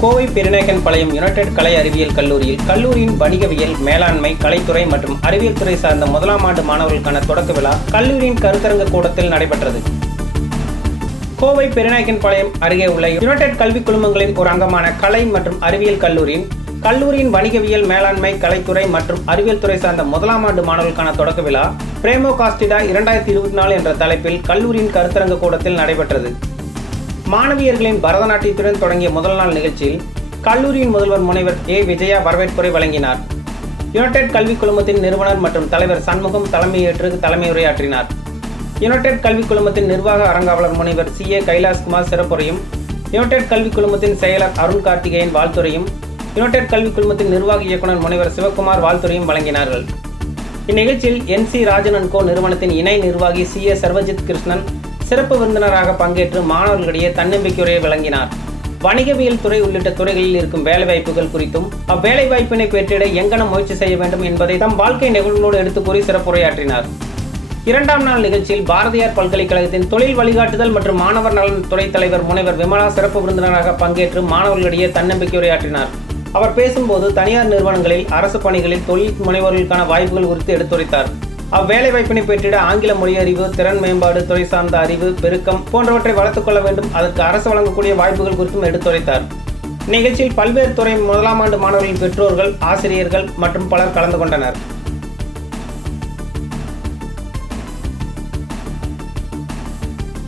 Kovai Perunayakkanpalayam United கலை அறிவியல் கல்லூரியில் கல்லூரியின் வணிகவியல், மேலாண்மை, கலைத்துறை மற்றும் அறிவியல் துறை சார்ந்த முதலாம் ஆண்டு மாணவர்களுக்கான தொடக்க விழா கல்லூரியின் கருத்தரங்க கூடத்தில் நடைபெற்றது. கோவை பெருநாயக்கன்பாளையம் அருகே உள்ள யுனைடெட் கல்வி குழுமங்களின் ஒரு அங்கமான கலை மற்றும் அறிவியல் கல்லூரியின் வணிகவியல், மேலாண்மை, கலைத்துறை மற்றும் அறிவியல் துறை சார்ந்த முதலாம் ஆண்டு மாணவர்களுக்கான தொடக்க விழா பிரேமோ காஸ்டிடா 2024 என்ற தலைப்பில் கல்லூரியின் கருத்தரங்க கூடத்தில் நடைபெற்றது. மாணவியர்களின் பரதநாட்டியத்துடன் தொடங்கிய முதல் நாள் நிகழ்ச்சியில் கல்லூரியின் முதல்வர் முனைவர் ஏ. விஜயா வரவேற்புரை வழங்கினார். யுனைடெட் கல்வி குழுமத்தின் நிறுவனர் மற்றும் தலைவர் சண்முகம் தலைமையேற்று தலைமையுரையாற்றினார். யுனைடெட் கல்வி குழுமத்தின் நிர்வாக அறங்காவலர் முனைவர் சி. ஏ. கைலாஸ்குமார் சிறப்புரையும், யுனைடெட் கல்வி குழுமத்தின் செயலர் அருண் கார்த்திகேயன் வாழ்த்துரையும், யுனைடெட் கல்வி குழுமத்தின் நிர்வாக இயக்குநர் முனைவர் சிவகுமார் வாழ்த்துரையும் வழங்கினார்கள். இந்நிகழ்ச்சியில் NC ராஜன் & கோ நிறுவனத்தின் இணை நிர்வாகி சி. ஏ. சர்வஜித் கிருஷ்ணன் சிறப்பு விருந்தினராக பங்கேற்று மாணவர்களிடையே தன்னம்பிக்கையுரையை வழங்கினார். வணிகவியல் துறை உள்ளிட்ட துறைகளில் இருக்கும் வேலைவாய்ப்புகள் குறித்தும் அவ்வேலைவாய்ப்பினை பெற்றிட எங்கனம் முயற்சி செய்ய வேண்டும் என்பதை தம் வாழ்க்கை நிகழ்வுகளோடு எடுத்து கூறி சிறப்புரையாற்றினார். இரண்டாம் நாள் நிகழ்ச்சியில் பாரதியார் பல்கலைக்கழகத்தின் தொழில் வழிகாட்டுதல் மற்றும் மாணவர் நலன் துறை தலைவர் முனைவர் விமலா சிறப்பு விருந்தினராக பங்கேற்று மாணவர்களிடையே தன்னம்பிக்கையுரையாற்றினார். அவர் பேசும்போது தனியார் நிறுவனங்களில், அரசு பணிகளில் தொழில் முனைவோர்களுக்கான வாய்ப்புகள் குறித்து எடுத்துரைத்தார். அவ்வேலைவாய்ப்பினை பெற்றிட ஆங்கில மொழி அறிவு, திறன் மேம்பாடு, துறை சார்ந்த அறிவு பெருக்கம் போன்றவற்றை வளர்த்துக் கொள்ள வேண்டும். அதற்கு அரசு வழங்கக்கூடிய வாய்ப்புகள் குறித்தும் எடுத்துரைத்தார். நிகழ்ச்சியில் பல்வேறு துறை முதலாம் ஆண்டு மாணவர்களின் பெற்றோர்கள், ஆசிரியர்கள் மற்றும் பலர் கலந்து கொண்டனர்.